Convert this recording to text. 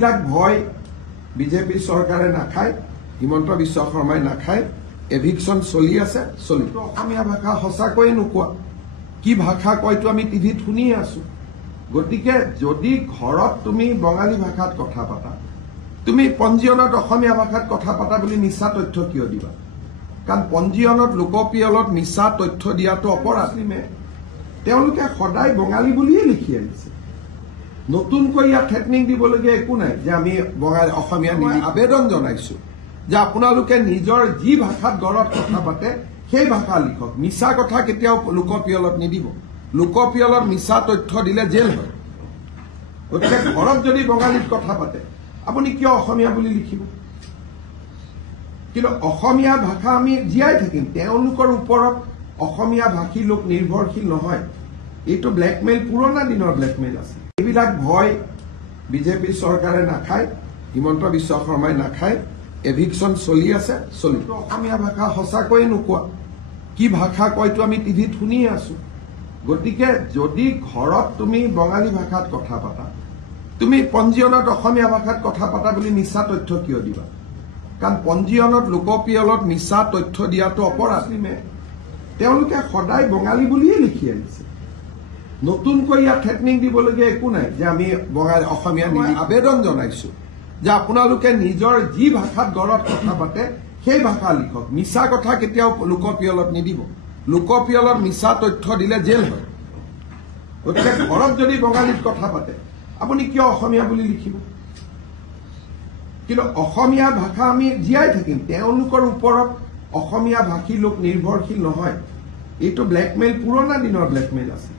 এইবিলাক ভয় বিজেপি চৰকাৰে নাখায়, হিমন্ত বিশ্ব শৰ্মাই নাখায়। এভিকশন চলি আছে, চলিব। অসমীয়া ভাষা সঁচাকৈয়ে নোকোৱা, কি ভাষা কয়তো আমি টিভিত শুনিয়ে আছো। গতিকে যদি ঘৰত তুমি বঙালী ভাষাত কথা পাতা, তুমি পঞ্জীয়নত অসমীয়া ভাষাত কথা পাতা বুলি মিছা তথ্য কিয় দিবা? কাৰণ পঞ্জীয়নত লোকপিয়লত মিছা তথ্য দিয়াটো অপৰাধ। তেওঁলোকে সদায় বঙালী বুলিয়ে লিখি আহিছে। নতুনকৈ ইয়াত থ্ৰেটনিং দিবলগীয়া একো নাই যে আমি বঙালী অসমীয়া আবেদন জনাইছো যে আপোনালোকে নিজৰ যি ভাষাত ঘৰত কথা পাতে সেই ভাষা লিখক। মিছা কথা কেতিয়াও লোকপিয়লত নিদিব। লোকপিয়লত মিছা তথ্য দিলে জেল হয়। গতিকে ঘৰত যদি বঙালীত কথা পাতে আপুনি কিয় অসমীয়া বুলি লিখিব? কিন্তু অসমীয়া ভাষা আমি জীয়াই থাকিম, তেওঁলোকৰ ওপৰত অসমীয়া ভাষী লোক নিৰ্ভৰশীল নহয়। এইটো ব্লেকমেইল, পুৰণা দিনৰ ব্লেকমেইল আছে। এইবিলাক ভয় বিজেপি চৰকাৰে নাখায়, হিমন্ত বিশ্ব শৰ্মাই নাখায়। এভিকশন চলি আছে, চলিব। অসমীয়া ভাষা সঁচাকৈয়ে নোকোৱা, কি ভাষা কয়তো আমি টিভিত শুনিয়ে আছো। গতিকে যদি ঘৰত তুমি বঙালী ভাষাত কথা পাতা, তুমি পঞ্জীয়নত অসমীয়া ভাষাত কথা পাতা বুলি মিছা তথ্য কিয় দিবা? কাৰণ পঞ্জীয়নত লোকপিয়লত মিছা তথ্য দিয়াটো অপৰাধ। তেওঁলোকে সদায় বঙালী বুলিয়ে লিখি আহিছে। নতুনকৈ ইয়াত থ্ৰেটনিং দিবলগীয়া একো নাই যে আমি বঙালী অসমীয়া আবেদন জনাইছো যে আপোনালোকে নিজৰ যি ভাষাত ঘৰত কথা পাতে সেই ভাষা লিখক। মিছা কথা কেতিয়াও লোকপিয়লত নিদিব। লোকপিয়লত মিছা তথ্য দিলে জেল হয়। গতিকে ঘৰত যদি বঙালীত কথা পাতে আপুনি কিয় অসমীয়া বুলি লিখিব? কিন্তু অসমীয়া ভাষা আমি জীয়াই থাকিম, তেওঁলোকৰ ওপৰত অসমীয়া ভাষী লোক নিৰ্ভৰশীল নহয়। এইটো ব্লেকমেইল, পুৰণা দিনৰ ব্লেকমেইল আছে।